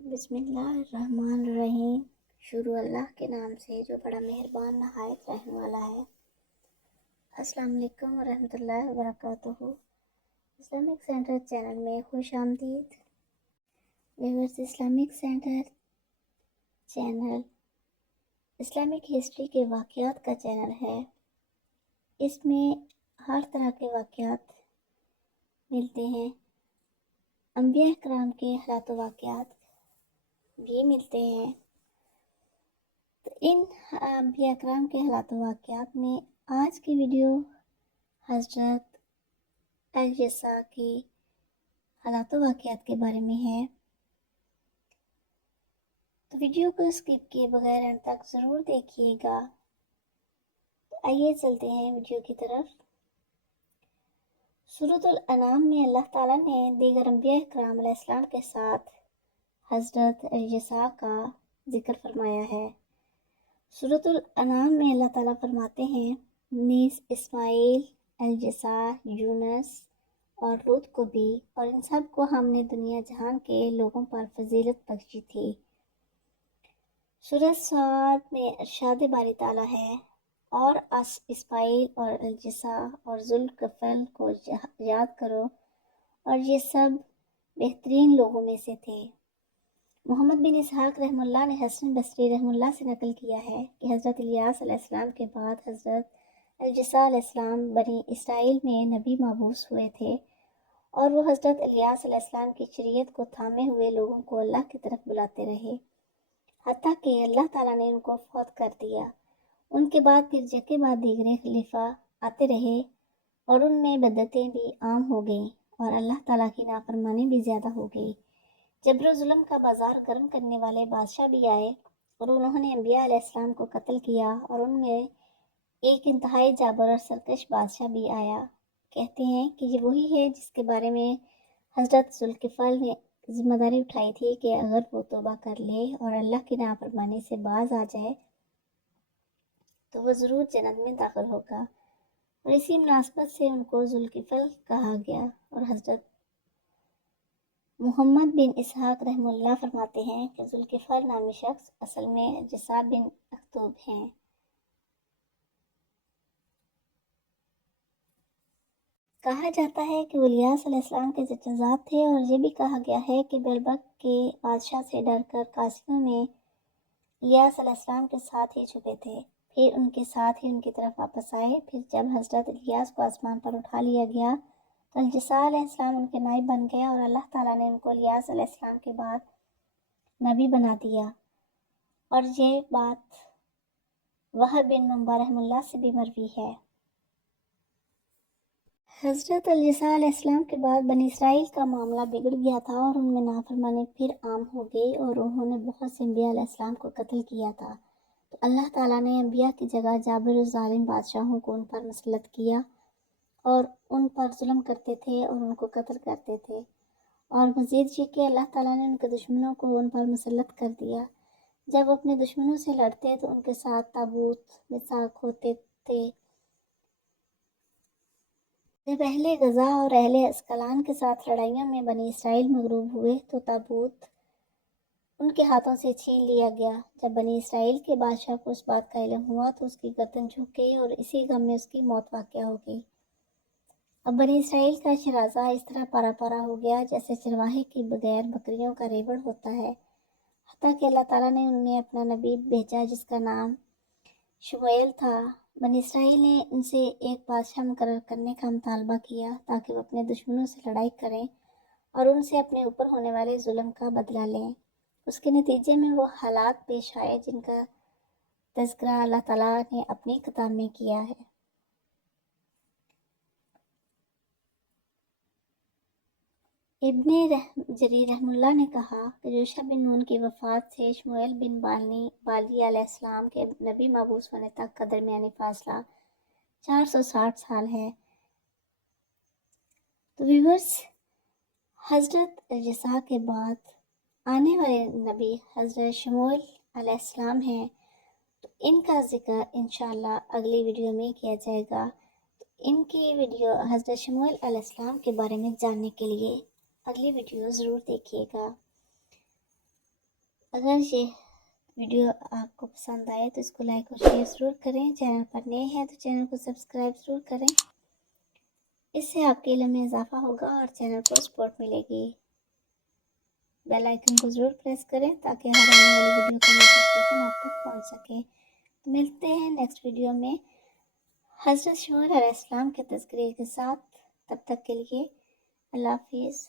بسم اللہ الرحمن الرحیم۔ شروع اللہ کے نام سے جو بڑا مہربان نہایت رحم والا ہے۔ السلام علیکم ورحمۃ اللہ وبرکاتہ۔ اسلامک سینٹر چینل میں خوش آمدید۔ Viewers, Islamic centre channel Islamic history کے واقعات کا چینل ہے۔ اس میں ہر طرح کے واقعات ملتے ہیں۔ انبیاء کرام کے حالات و واقعات بھی ملتے ہیں۔ تو ان انبیاء کرام کے حالات و واقعات میں آج کی ویڈیو حضرت الجسا کی حالات و واقعات کے بارے میں ہے۔ تو ویڈیو کو اسکپ کیے بغیر انت تک ضرور دیکھیے گا۔ تو آئیے چلتے ہیں ویڈیو کی طرف۔ سورۃ الانعام میں اللہ تعالیٰ نے دیگر انبیاء کرام علیہ السلام کے ساتھ حضرت الجسا کا ذکر فرمایا ہے۔ سورۃ الانعام میں اللہ تعالیٰ فرماتے ہیں، نیز اسماعیل، الجسا، یونس اور لوط کو بھی، اور ان سب کو ہم نے دنیا جہان کے لوگوں پر فضیلت بخشی تھی۔ سورۃ صاد میں ارشاد باری تعالیٰ ہے، اور اسماعیل اور الجسا اور ذوالکفل کو یاد کرو، اور یہ سب بہترین لوگوں میں سے تھے۔ محمد بن اسحاق رحمہ اللہ نے حسن بصری رحمہ اللہ سے نقل کیا ہے کہ حضرت الیاس علیہ السلام کے بعد حضرت الجسا علیہ السلام بنی اسرائیل میں نبی مبعوث ہوئے تھے، اور وہ حضرت الیاس علیہ السلام کی شریعت کو تھامے ہوئے لوگوں کو اللہ کی طرف بلاتے رہے، حتیٰ کہ اللہ تعالیٰ نے ان کو فوت کر دیا۔ ان کے بعد پھر یکے بعد دیگرے خلیفہ آتے رہے، اور ان میں بدعتیں بھی عام ہو گئیں، اور اللہ تعالیٰ کی نافرمانی بھی زیادہ ہو گئی۔ جبر و ظلم کا بازار گرم کرنے والے بادشاہ بھی آئے، اور انہوں نے انبیاء علیہ السلام کو قتل کیا، اور ان میں ایک انتہائی جابر اور سرکش بادشاہ بھی آیا۔ کہتے ہیں کہ یہ وہی ہے جس کے بارے میں حضرت ذوالکفل نے ذمہ داری اٹھائی تھی کہ اگر وہ توبہ کر لے اور اللہ کی نافرمانی سے باز آ جائے تو وہ ضرور جنت میں داخل ہوگا، اور اسی مناسبت سے ان کو ذوالکفل کہا گیا۔ اور حضرت محمد بن اسحاق رحمہ اللہ فرماتے ہیں کہ ذوالکفل نامی شخص اصل میں جسا بن اختوب ہیں۔ کہا جاتا ہے کہ وہ الیاس علیہ السلام کے چچا تھے، اور یہ بھی کہا گیا ہے کہ بیلبک کے بادشاہ سے ڈر کر قاسیوں میں الیاس علیہ السلام کے ساتھ ہی چھپے تھے، پھر ان کے ساتھ ہی ان کی طرف واپس آئے۔ پھر جب حضرت الیاس کو آسمان پر اٹھا لیا گیا تو الجسا علیہ السلام ان کے نائب بن گئے، اور اللہ تعالیٰ نے ان کو الیاس علیہ السلام کے بعد نبی بنا دیا۔ اور یہ بات وہب بن منبع رحمہ اللہ سے بھی مروی ہے۔ حضرت الجسا علیہ السلام کے بعد بنی اسرائیل کا معاملہ بگڑ گیا تھا، اور ان میں نافرمانی پھر عام ہو گئی، اور انہوں نے بہت سے انبیاء علیہ السلام کو قتل کیا تھا۔ تو اللہ تعالیٰ نے انبیاء کی جگہ جابر و ظالم بادشاہوں کو ان پر مسلط کیا، اور ان پر ظلم کرتے تھے اور ان کو قتل کرتے تھے، اور مزید یہ کہ اللہ تعالیٰ نے ان کے دشمنوں کو ان پر مسلط کر دیا۔ جب وہ اپنے دشمنوں سے لڑتے تو ان کے ساتھ تابوت میثاق ہوتے تھے۔ جب اہل غزہ اور اہل اسقلان کے ساتھ لڑائیوں میں بنی اسرائیل مغلوب ہوئے تو تابوت ان کے ہاتھوں سے چھین لیا گیا۔ جب بنی اسرائیل کے بادشاہ کو اس بات کا علم ہوا تو اس کی گردن جھک گئی، اور اسی غم میں اس کی موت واقع ہو گئی۔ اب بنی اسرائیل کا شرازہ اس طرح پارا پارا ہو گیا جیسے چرواہے کے بغیر بکریوں کا ریوڑ ہوتا ہے، حتیٰ کہ اللہ تعالیٰ نے ان میں اپنا نبی بھیجا جس کا نام شموئیل تھا۔ بنی اسرائیل نے ان سے ایک بادشاہ مقرر کرنے کا مطالبہ کیا تاکہ وہ اپنے دشمنوں سے لڑائی کریں اور ان سے اپنے اوپر ہونے والے ظلم کا بدلہ لیں۔ اس کے نتیجے میں وہ حالات پیش آئے جن کا تذکرہ اللہ تعالیٰ نے اپنی کتاب میں کیا ہے۔ ابن جریر رحمہ اللہ نے کہا کہ یوشع بن نون کی وفات سے شموئیل بن بالی علیہ السلام کے نبی مبعوث ہونے تک کا درمیانی فاصلہ 460 سال ہے۔ تو ویورز، حضرت الجسا کے بعد آنے والے نبی حضرت شموئیل علیہ السلام ہیں، تو ان کا ذکر انشاءاللہ اگلی ویڈیو میں کیا جائے گا۔ تو ان کی ویڈیو حضرت شموئیل علیہ السلام کے بارے میں جاننے کے لیے اگلی ویڈیو ضرور دیکھیے گا۔ اگر یہ ویڈیو آپ کو پسند آئے تو اس کو لائک اور شیئر ضرور کریں. چینل پر نئے ہیں تو چینل کو سبسکرائب ضرور کریں. اس سے آپ کے علم میں اضافہ ہوگا اور چینل کو سپورٹ ملے گی. بیل آئیکن کو ضرور پریس کریں تاکہ ہر آنے والی ویڈیو کا نوٹیفیکیشن آپ تک پہنچ سکے. ملتے ہیں نیکسٹ ویڈیو میں حضرت شعیب علیہ السلام کے تذکرے کے ساتھ. تب تک کے لیے اللہ حافظ.